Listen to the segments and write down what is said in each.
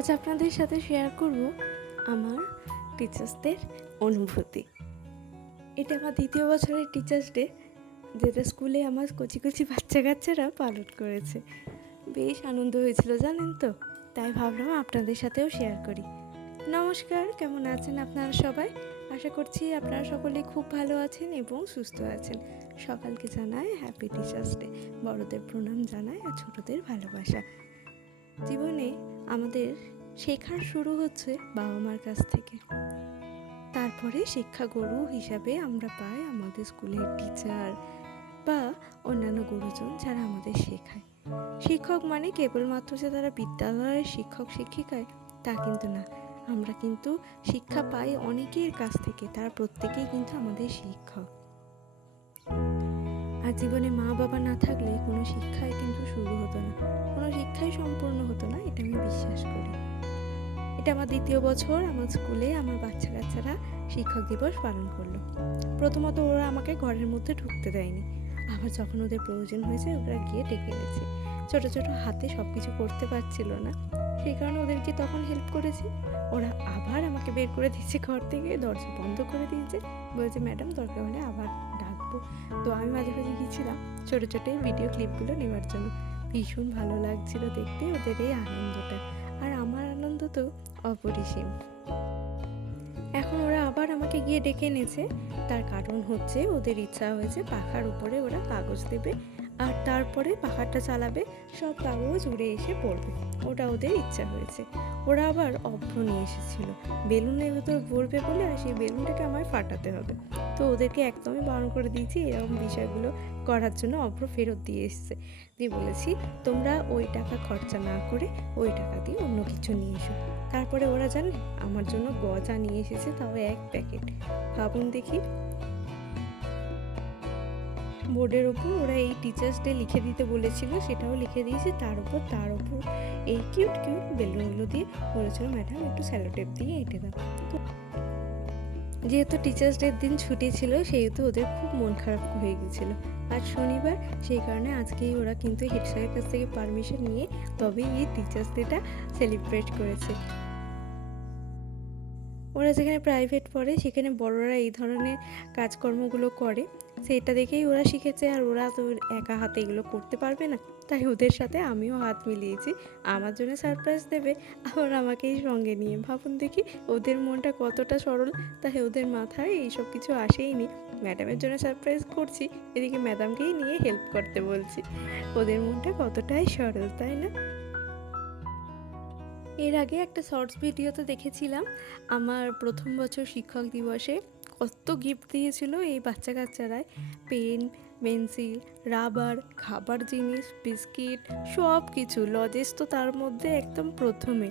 আজ আপনাদের সাথে শেয়ার করব আমার টিচার্সদের অনুভূতি। এটা আমার দ্বিতীয় বছরের টিচার্স ডে, যেটা স্কুলে আমার কচি কচি বাচ্চা কাচ্চারা পালন করেছে। বেশ আনন্দ হয়েছিল জানেন তো, তাই ভাবলাম আপনাদের সাথেও শেয়ার করি। নমস্কার, কেমন আছেন আপনারা সবাই? আশা করছি আপনারা সকলে খুব ভালো আছেন এবং সুস্থ আছেন। সকালকে জানায় হ্যাপি টিচার্স ডে, বড়দের প্রণাম জানায় আর ছোটদের ভালোবাসা। জীবনে আমাদের শেখার শুরু হচ্ছে বাবা মার কাছ থেকে, তারপরে শিক্ষা গুরু হিসাবে আমরা পাই আমাদের স্কুলের টিচার বা অন্যান্য গুরুজন যারা আমাদের শেখায়। শিক্ষক মানে কেবলমাত্র যে তারা বিদ্যালয়ের শিক্ষক শিক্ষিকায় তা কিন্তু না, আমরা কিন্তু শিক্ষা পাই অনেকের কাছ থেকে, তারা প্রত্যেকেই কিন্তু আমাদের শিক্ষক। আর জীবনে মা বাবা না থাকলে কোনো শিক্ষাই কিন্তু শুরু হতো না, কোনো শিক্ষাই সম্পূর্ণ হতো না, এটা আমি বিশ্বাস করি। এটা আমার দ্বিতীয় বছর আমার স্কুলে আমার বাচ্চা কাচ্চারা শিক্ষক দিবস পালন করলো। প্রথমত ওরা আমাকে ঘরের মধ্যে ঢুকতে দেয়নি, আবার যখন ওদের প্রয়োজন হয়েছে ওরা গিয়ে ডেকে এনেছে। ছোট ছোট হাতে সব কিছু করতে পারছিল না, সেই কারণে ওদেরকে তখন হেল্প করেছি। ওরা আবার আমাকে বের করে দিয়েছে ঘর থেকে, দরজা বন্ধ করে দিয়েছে, বলেছে ম্যাডাম দরকার হলে আবার ডাকবো। তো আমি মাঝে মাঝে গিয়েছিলাম ছোটো ছোটো ভিডিও ক্লিপগুলো নেওয়ার জন্য। ভীষণ ভালো লাগছিল দেখতে ওদের এই আনন্দটা, আর আমার আনন্দ তো অপরিসীম। এখন ওরা আবার আমাকে গিয়ে ডেকে এনেছে, তার কারণ হচ্ছে ওদের ইচ্ছা হয়েছে পাখার উপরে ওরা কাগজ দেবে আর তারপরে পাখাটা চালাবে, সব কাগজ উড়ে এসে পড়বে, ওটা ওদের ইচ্ছা হয়েছে। ওরা আবার অভ্র নিয়ে এসেছিল, বেলুনের ভেতর ভরবে বলে, আর সেই বেলুনটাকে আমায় ফাটাতে হবে। তো ওদেরকে একদমই বারণ করে দিয়েছি এরকম বিষয়গুলো করার জন্য। অভ্র ফেরত দিয়ে এসছে, দিয়ে বলেছি তোমরা ওই টাকা খরচা না করে ওই টাকা দিয়ে অন্য কিছু নিয়ে এসো। তারপরে ওরা জানে আমার জন্য গজা নিয়ে এসেছে, তাও 1 প্যাকেট। ভাবুন দেখি, বোর্ডের ওপর ওরা এই টিচার্স ডে লিখে দিতে বলেছিল, সেটাও লিখে দিয়েছি। তার উপর এই কিউট কিউট বেলুনগুলো দিয়ে বলেছিল ম্যাডাম একটু স্যালোটেপ দিয়ে এঁটে দাও। তো যেহেতু টিচার্স ডের দিন ছুটি ছিল, সেহেতু ওদের খুব মন খারাপ হয়ে গেছিলো। আজ শনিবার, সেই কারণে আজকেই ওরা কিন্তু হেড স্যারের কাছ থেকে পারমিশন নিয়ে তবেই এই টিচার্স ডেটা সেলিব্রেট করেছে। ওরা যেখানে প্রাইভেট পড়ে সেখানে বড়রা এই ধরনের কাজকর্মগুলো করে, সেইটা দেখেই ওরা শিখেছে। আর ওরা তো একা হাতে এগুলো করতে পারবে না, তাই ওদের সাথে আমিও হাত মিলিয়েছি। আমার জন্য সারপ্রাইজ দেবে, আবার আমাকেই সঙ্গে নিয়ে। ভাবুন দেখি ওদের মনটা কতটা সরল, তাই ওদের মাথায় এইসব কিছু আসেইনি। ম্যাডামের জন্য সারপ্রাইজ করছি, এদিকে ম্যাডামকেই নিয়ে হেল্প করতে বলছি। ওদের মনটা কতটাই সরল, তাই না? এর আগে একটা শর্টস ভিডিওতে দেখেছিলাম আমার প্রথম বছর শিক্ষক দিবসে কত গিফট দিয়েছিল এই বাচ্চা কাচ্চারাই। পেন, পেন্সিল, রাবার, খাবার জিনিস, বিস্কিট, সব কিছু, লজেস তো তার মধ্যে একদম প্রথমে।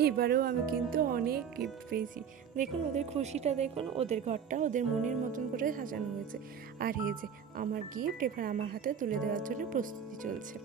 এইবারেও আমি কিন্তু অনেক গিফট পেয়েছি। দেখুন ওদের খুশিটা, দেখুন ওদের ঘরটা ওদের মনের মতন করে সাজানো হয়েছে। আর এই যে আমার গিফট এবার আমার হাতে তুলে দেওয়ার জন্য প্রস্তুতি চলছে।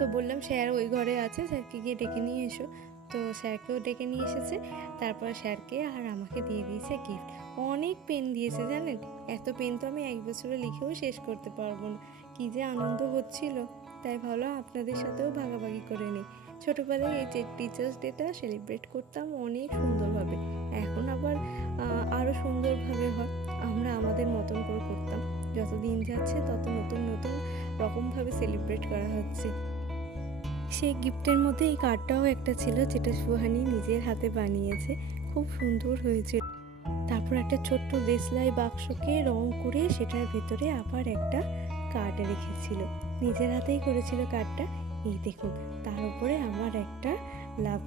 তো বললাম স্যার ওই ঘরে আছে, স্যারকে গিয়ে ডেকে নিয়ে এসো। তো স্যারকেও ডেকে নিয়ে এসেছে, তারপর স্যারকে আর আমাকে দিয়ে দিয়েছে গিফট। অনেক পেন দিয়েছে জানেন, এত পেন তো আমি 1 বছরে লিখেও শেষ করতে পারবো না। কী যে আনন্দ হচ্ছিল, তাই ভাবলাম আপনাদের সাথেও ভাগাভাগি করে নিই। ছোটোবেলায় এই যে টিচার্স ডেটা সেলিব্রেট করতাম অনেক সুন্দরভাবে, এখন আবার আরও সুন্দরভাবে হয়। আমরা আমাদের মতন করে করতাম, যত দিন যাচ্ছে তত নতুন নতুন রকমভাবে সেলিব্রেট করা হচ্ছে। সেই গিফটের মধ্যে এই কার্ডটাও একটা ছিল, যেটা সুহানি নিজের হাতে বানিয়েছে, খুব সুন্দর হয়েছে। তারপর একটা ছোট্ট দেশলাই বাক্সকে রং করে সেটার ভেতরে আবার একটা কার্ড রেখেছিল, নিজের হাতেই করেছিল কার্ডটা। এই দেখুন, তার উপরে আমার একটা লাভ,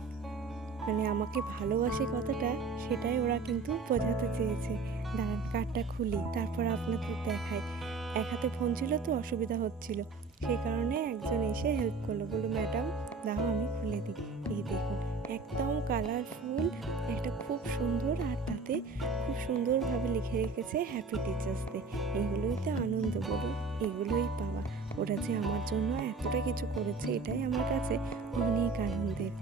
মানে আমাকে ভালোবাসে কথাটা, সেটাই ওরা কিন্তু বোঝাতে চেয়েছে। দাঁড়ান কার্ডটা খুলি, তারপর আপনাদের দেখাই। এক হাতে ফোন ছিল তো অসুবিধা হচ্ছিল, সেই কারণে একজন এসে হেল্প করলো, বললো ম্যাডাম দাও আমি খুলে দিই। এই দেখুন একদম কালারফুল একটা, খুব সুন্দর, আর তাতে খুব সুন্দরভাবে লিখে রেখেছে হ্যাপি টিচার্স ডে। এগুলোই তো আনন্দ বলুন, এগুলোই পাওয়া। ওরা যে আমার জন্য এতটা কিছু করেছে, এটাই আমার কাছে অনেক আনন্দের।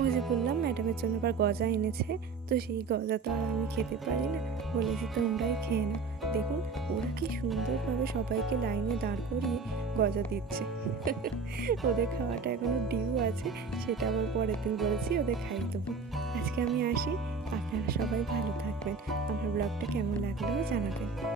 ওই যে বললাম ম্যাডামের জন্য আবার গজা এনেছে, তো সেই গজা তো আর আমি খেতে পারি না, বলেছি তোমরাই খেয়ে নাও। দেখুন ওরা কি সুন্দরভাবে সবাইকে লাইনে দাঁড় করিয়ে গজা দিচ্ছে। ওদের খাওয়াটা এখনো ডিউ আছে, সেটা আবার পরের দিন বলেছি ওদের খাইয়ে দেবো। আজকে আমি আসি, আপনারা সবাই ভালো থাকবেন। আমার ব্লগটা কেমন লাগলো জানাবেন।